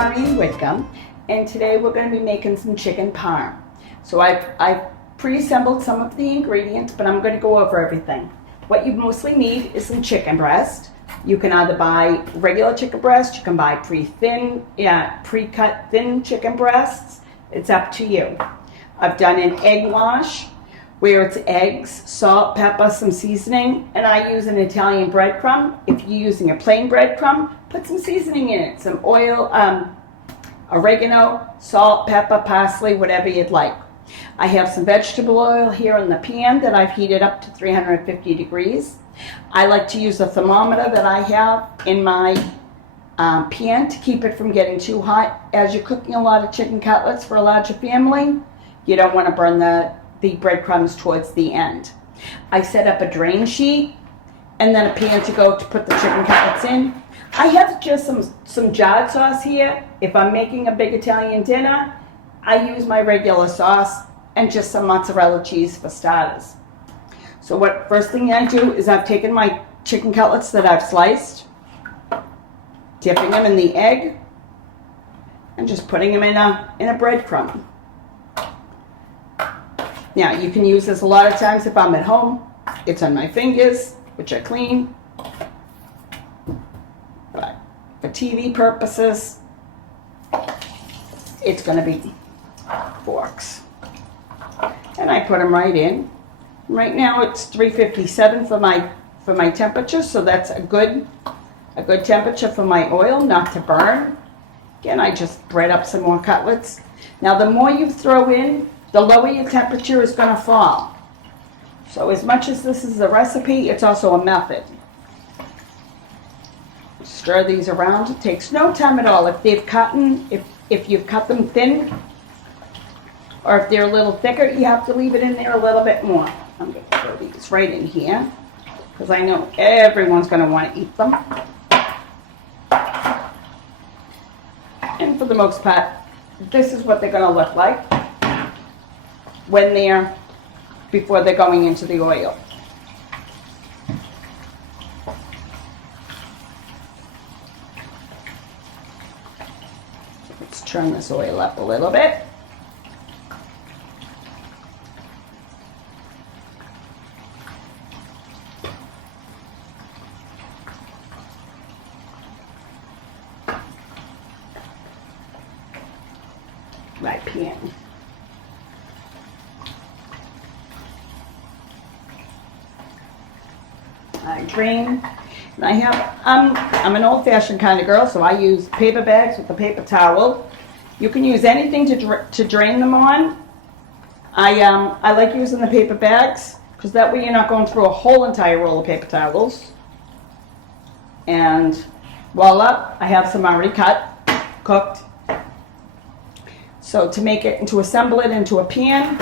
Maureen Whitcomb, and today we're going to be making some chicken parm. So I've pre-assembled some of the ingredients, but I'm going to go over everything. What you mostly need is some chicken breast. You can either buy regular chicken breast, you can buy pre-cut thin chicken breasts. It's up to you. I've done an egg wash where it's eggs, salt, pepper, some seasoning, and I use an Italian breadcrumb. If you're using a plain breadcrumb, put some seasoning in it, some oil, oregano, salt, pepper, parsley, whatever you'd like. I have some vegetable oil here in the pan that I've heated up to 350 degrees. I like to use a thermometer that I have in my pan to keep it from getting too hot. As you're cooking a lot of chicken cutlets for a larger family, you don't want to burn the breadcrumbs towards the end. I set up a drain sheet and then a pan to go to put the chicken cutlets in. I have just some jarred sauce here. If I'm making a big Italian dinner, I use my regular sauce and just some mozzarella cheese for starters. So first thing I do is I've taken my chicken cutlets that I've sliced, dipping them in the egg, and just putting them in a breadcrumb. Now, you can use this a lot of times if I'm at home. It's on my fingers, which are clean. But for TV purposes, it's going to be forks. And I put them right in. Right now it's 357 for my temperature, so that's a good temperature for my oil, not to burn. Again, I just bread up some more cutlets. Now, the more you throw in, the lower your temperature is going to fall. So as much as this is a recipe, it's also a method. Stir these around. It takes no time at all. If you've cut them thin, or if they're a little thicker, you have to leave it in there a little bit more. I'm going to throw these right in here because I know everyone's going to want to eat them. And for the most part, this is what they're going to look like before they're going into the oil. Let's turn this oil up a little bit. Right pan. I drain, and I have, I'm an old-fashioned kind of girl, so I use paper bags with a paper towel. You can use anything to drain them on. I like using the paper bags because that way you're not going through a whole entire roll of paper towels. And voila, I have some already cooked. So to assemble it into a pan,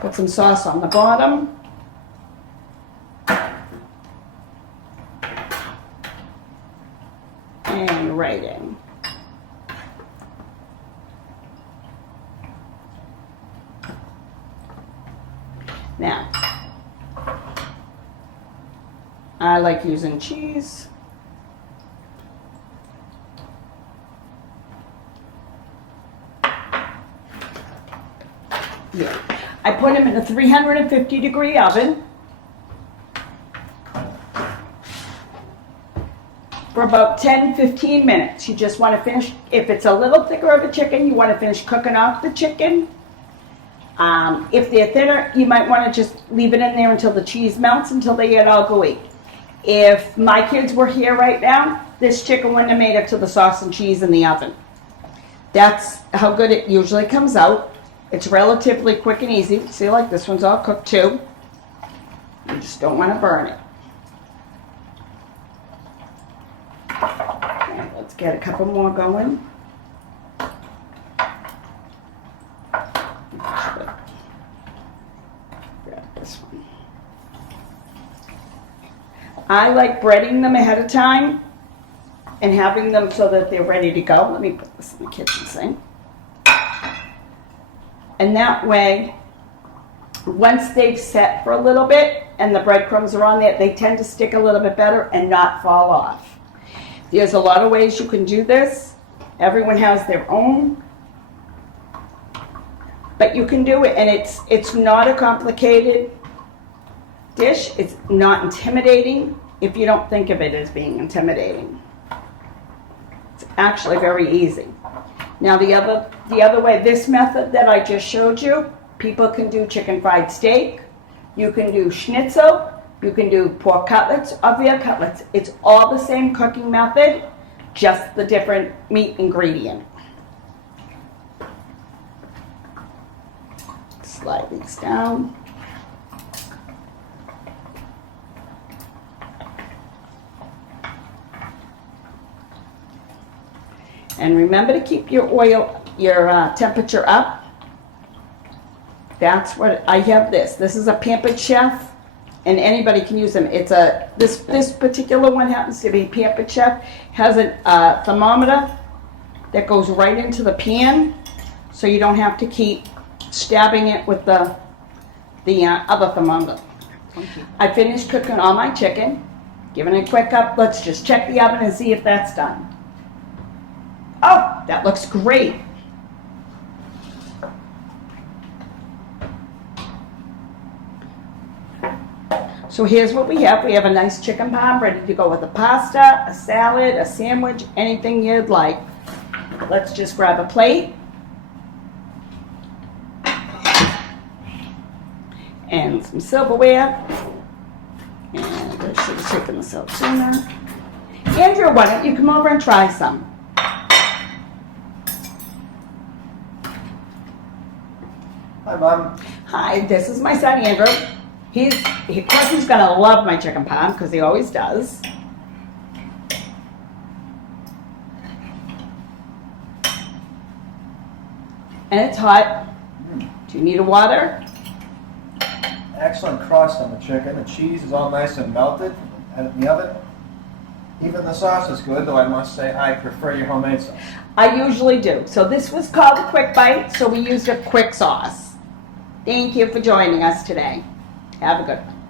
put some sauce on the bottom. And right in. Now, I like using cheese. Yeah. I put them in a 350 degree oven for about 10-15 minutes. You just want to finish, if it's a little thicker of a chicken, you want to finish cooking off the chicken. If they're thinner, you might want to just leave it in there until the cheese melts, until they get all gooey. If my kids were here right now, this chicken wouldn't have made it to the sauce and cheese in the oven. That's how good it usually comes out. It's relatively quick and easy. See, like this one's all cooked too. You just don't want to burn it. Okay, let's get a couple more going. Grab this one. I like breading them ahead of time and having them so that they're ready to go. Let me put this in the kitchen sink. And that way, Once they've set for a little bit and the breadcrumbs are on there, they tend to stick a little bit better and not fall off. There's a lot of ways you can do this. Everyone has their own. But you can do it, and it's not a complicated dish. It's not intimidating if you don't think of it as being intimidating. It's actually very easy. Now the other way, this method that I just showed you, people can do chicken fried steak, you can do schnitzel, you can do pork cutlets or veal cutlets. It's all the same cooking method, just the different meat ingredient. Slide these down. And remember to keep your temperature up. That's what I have. This is a Pampered Chef, and anybody can use them. It's this particular one happens to be Pampered Chef. Has a thermometer that goes right into the pan, so you don't have to keep stabbing it with the other thermometer. I finished cooking all my chicken, giving it a quick up. Let's just check the oven and see if that's done. Oh, that looks great. So here's what we have. We have a nice chicken parm ready to go with a pasta, a salad, a sandwich, anything you'd like. Let's just grab a plate. And some silverware. And I should have taken this out sooner. Andrew, why don't you come over and try some? Hi, Mom. Hi, this is my son Andrew. Of course he's gonna love my chicken parm because he always does. And it's hot. Do you need a water? Excellent crust on the chicken. The cheese is all nice and melted in the oven. Even the sauce is good, though I must say I prefer your homemade sauce. I usually do. So this was called a quick bite, so we used a quick sauce. Thank you for joining us today. Have a good one.